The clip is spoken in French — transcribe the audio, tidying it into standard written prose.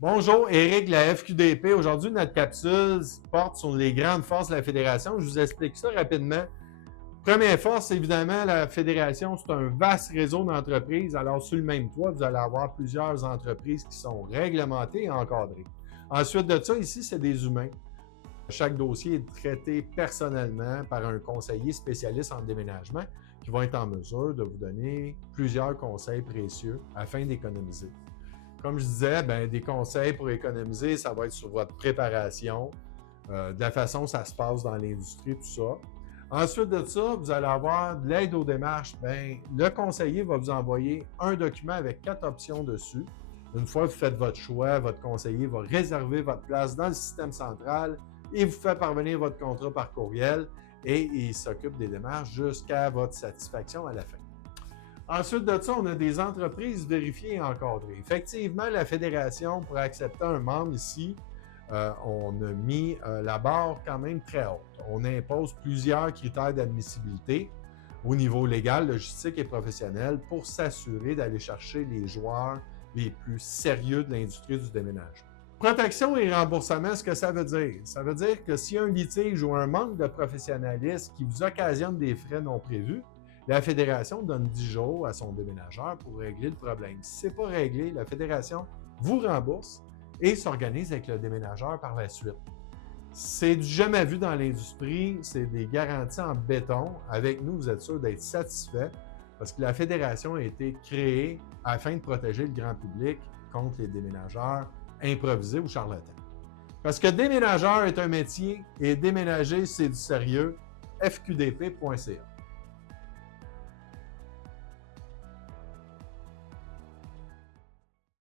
Bonjour, Éric de la FQDP. Aujourd'hui, notre capsule porte sur les grandes forces de la Fédération. Je vous explique ça rapidement. Première force, évidemment, la Fédération, c'est un vaste réseau d'entreprises. Alors, sous le même toit, vous allez avoir plusieurs entreprises qui sont réglementées et encadrées. Ensuite de ça, ici, c'est des humains. Chaque dossier est traité personnellement par un conseiller spécialiste en déménagement qui va être en mesure de vous donner plusieurs conseils précieux afin d'économiser. Comme je disais, des conseils pour économiser, ça va être sur votre préparation, de la façon dont ça se passe dans l'industrie, tout ça. Ensuite de ça, vous allez avoir de l'aide aux démarches. Le conseiller va vous envoyer un document avec 4 options dessus. Une fois que vous faites votre choix, votre conseiller va réserver votre place dans le système central et vous fait parvenir votre contrat par courriel et il s'occupe des démarches jusqu'à votre satisfaction à la fin. Ensuite de ça, on a des entreprises vérifiées et encadrées. Effectivement, la Fédération, pour accepter un membre ici, on a mis la barre quand même très haute. On impose plusieurs critères d'admissibilité au niveau légal, logistique et professionnel pour s'assurer d'aller chercher les joueurs les plus sérieux de l'industrie du déménagement. Protection et remboursement, ce que ça veut dire? Ça veut dire que s'il y a un litige ou un manque de professionnalisme qui vous occasionne des frais non prévus, la Fédération donne 10 jours à son déménageur pour régler le problème. Si ce n'est pas réglé, la Fédération vous rembourse et s'organise avec le déménageur par la suite. C'est du jamais vu dans l'industrie, c'est des garanties en béton. Avec nous, vous êtes sûr d'être satisfait parce que la Fédération a été créée afin de protéger le grand public contre les déménageurs improvisés ou charlatans. Parce que déménageur est un métier et déménager, c'est du sérieux. fqdp.ca